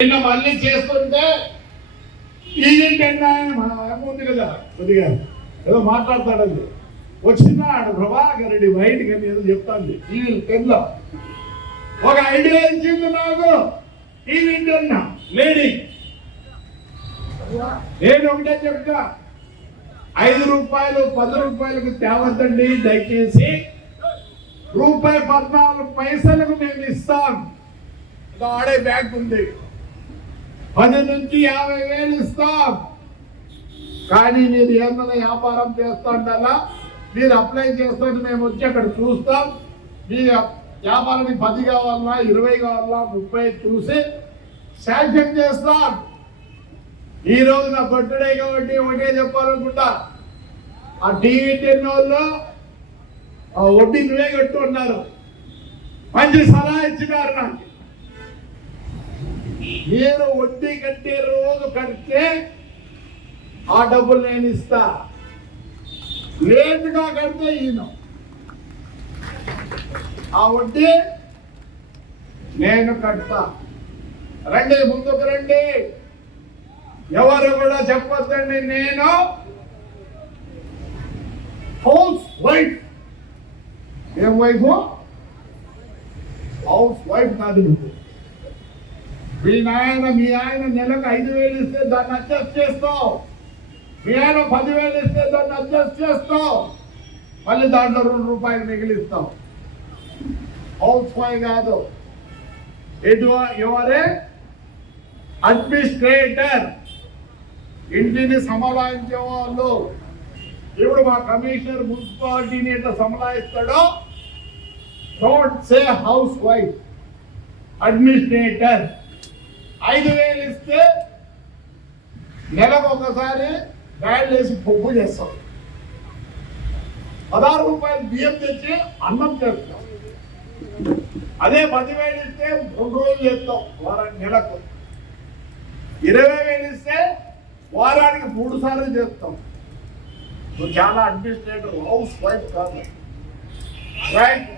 నిన్న మళ్ళీ చేస్తుంటే మన ఉంది కదా కొద్దిగా ఏదో మాట్లాడతాడండి వచ్చినాడు ప్రభాకర్ రెడ్డి బయటికి అని ఏదో చెప్తాంది టీవీ 10లో ఒక ఐడియా ఇచ్చింది నాకు టీవీ 10 లేడీ నేను ఒకటే చెప్తా 5 రూపాయలు 10 రూపాయలకు తేవద్దండి దయచేసి రూపాయి 14 పైసలకు మేము ఇస్తాం ఆడే బ్యాంక్ ఉంది 10 నుంచి 50,000 ఇస్తాం కానీ మీరు ఏమన్నా వ్యాపారం చేస్తుండలా మీరు అప్లై చేస్తుంటే మేము వచ్చి అక్కడ చూస్తాం మీ వ్యాపారానికి 10 కావాలన్నా 20 కావాలన్నా 30 చూసి శాంక్షన్ చేస్తాం. ఈ రోజు నా బర్త్డే కాబట్టి ఒకటే చెప్పాలనుకుంటా ఆ టీవీ 10 వాళ్ళు ఆ వడ్డీ నువ్వే కట్టుకున్నారు మంచి సలహా ఇచ్చినారు నాకు మీరు వడ్డీ కట్టే రోజు కడితే ఆ డబ్బులు నేను ఇస్తా లేటుగా కడితే ఈయన ఆ వడ్డీ నేను కడతా. రండి ముందుకు రండి ఎవరు కూడా చెప్పొద్దండి నేను హౌస్ వైఫ్ ఏం వైఫ్ హౌస్ వైఫ్ కాదు మీ ఆయన నెలకు 5,000 ఇస్తే దాన్ని అడ్జస్ట్ చేస్తావు మీ ఆయన 10,000 ఇస్తే దాన్ని అడ్జస్ట్ చేస్తావు మళ్ళీ దాంట్లో 2 రూపాయలు మిగిలిస్తావు హౌస్ వైఫ్ కాదు ఎవరే అడ్మినిస్ట్రేటర్ ఇంటిని సంభాళించే వాళ్ళు ఇప్పుడు మా కమిషనర్ మున్సిపాలిటీని ఎట్లా సంభాళిస్తాడో don't say house wife administrator 5,000 ఇస్తే నెలకు ఒకసారి బ్యాడ్ వేసి పప్పు చేస్తాం 16 రూపాయలు బియ్యం తెచ్చి అన్నం చేస్తాం అదే 10,000 ఇస్తే 2 రోజులు చేస్తాం నెలకు 20,000 ఇస్తే వారానికి 3 సార్లు చేస్తాం. నువ్వు చాలా అడ్మినిస్ట్రేటర్ హౌస్ వైఫ్ కాదు రైట్.